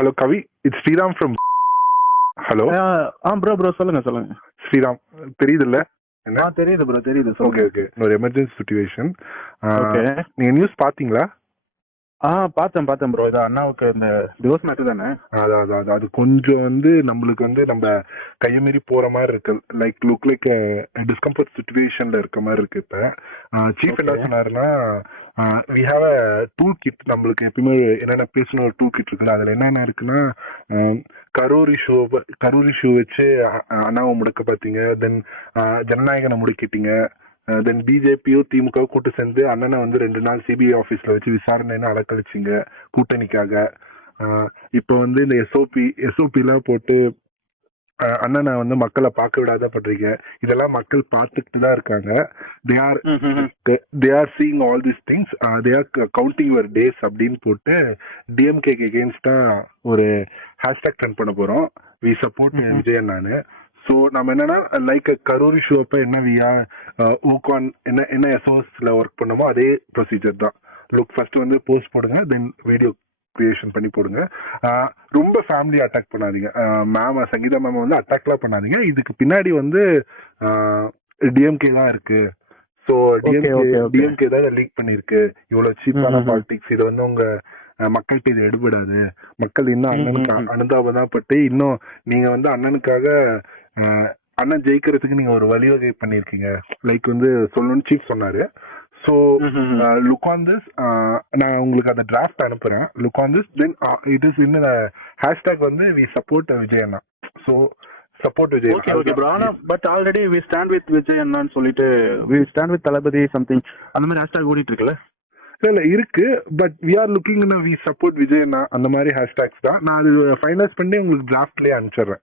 Hello Kavi, it's Sriram from. Hello. Bro சொல்லுங்க. ஸ்ரீராம் தெரியுதுல்ல? தெரியுது ப்ரோ, தெரியுது. ஓகே. ஒரு எமர்ஜென்சி சிச்சுவேஷன். ஓகே. நீங்க நியூஸ் பாத்தீங்களா? பார்த்தேன் ப்ரோ. இது அண்ணாவுக்கு இந்த டிவோர்ஸ் மேட்டர் தானே? அது கொஞ்சம் நம்மளுக்கு நம்ம கையமீறி போற மாதிரி இருக்கு. லுக் லைக் டிஸ்கம்ஃபர்ட் சிச்சுவேஷன்ல இருக்க மாதிரி இருக்கு. இப்ப சீஃப் என்ன சொன்னாருன்னா, we have a tool kit. நம்மளுக்கு எப்பயுமே என்னென்ன பேசணும் ஒரு டூல் கிட் இருக்குல்ல, அதுல என்னென்ன இருக்குன்னா, கரூர் இஷ்யூ வச்சு அண்ணாவை முடக்க பாத்தீங்க, தென் ஜனநாயகனை முடக்கிட்டீங்க, தென் பிஜேபியோ திமுக கூட்டு சேர்ந்து அண்ணனை 2 நாள் சிபிஐ ஆபீஸ்ல வச்சு விசாரணைன்னு அலக்கழிச்சிங்க கூட்டணிக்காக. இப்போ இந்த எஸ்ஓபி எல்லாம் போட்டு அண்ணனை மக்களை பார்க்க விடாத பண்றீங்க. இதெல்லாம் மக்கள் பார்த்துட்டு தான் இருக்காங்க. they are seeing all these things, they are counting your days அப்படின்னு போட்டு டிஎம்கே அகேன்ஸ்டா ஒரு ஹேஷ்டாக் ரன் பண்ண போறோம். we support விஜய் அண்ணான்னு. ஸோ நம்ம என்னன்னா, லைக் கரூர் இஷ்யூ அப்ப என்ன ஊகான் என்ன எஸ்ஓஎஸ்ல ஒர்க் பண்ணமோ அதே ப்ரொசீஜர் தான். லுக் ஃபர்ஸ்ட் போஸ்ட் போடுங்க, தென் வீடியோ கிரியேஷன் பண்ணி போடுங்க. ரொம்ப ஃபேமிலி அட்டாக் பண்ணாதீங்க. சங்கீதா மேம் அட்டாக்லாம் பண்ணாதீங்க. இதுக்கு பின்னாடி டிஎம்கே தான் இருக்கு. ஸோ டிஎம்கே தான் லீக் பண்ணிருக்கு. இவ்வளவு சீப்பான பாலிடிக்ஸ். இது உங்க மக்கள்கிட்ட இது எடுபடாது. மக்கள் இன்னும் அண்ணனுக்கு அனுதாபம் தான் பட்டு இன்னும் நீங்க அண்ணனுக்காக அண்ணன் ஜெயிக்கிறதுக்கு நீங்க ஒரு வழிவகை பண்ணிருக்கீங்க. லைக் சொல்லணும்னு சீஃப் சொன்னாரு. So look on this. நான் உங்களுக்கு அந்த டிராஃப்ட் அனுப்புறேன். Look on this, then it is in hashtag we support Vijay அண்ணா. So support Vijay. Okay bro. ஆனா but already we stand with Vijay அண்ணான்னு சொல்லிட்டு we stand with Thalapathy something அந்த மாதிரி ஹேஷ்டாக் ஓடிட்டு இருக்குல்ல? இல்ல இருக்கு. But we are looking we support Vijay அண்ணா அந்த மாதிரி ஹேஷ்டாக்ஸ் தான். நான் அது ஃபைனலைஸ் பண்ணி உங்களுக்கு டிராஃப்ட்லயே அனுப்பிச்சிடுறேன்.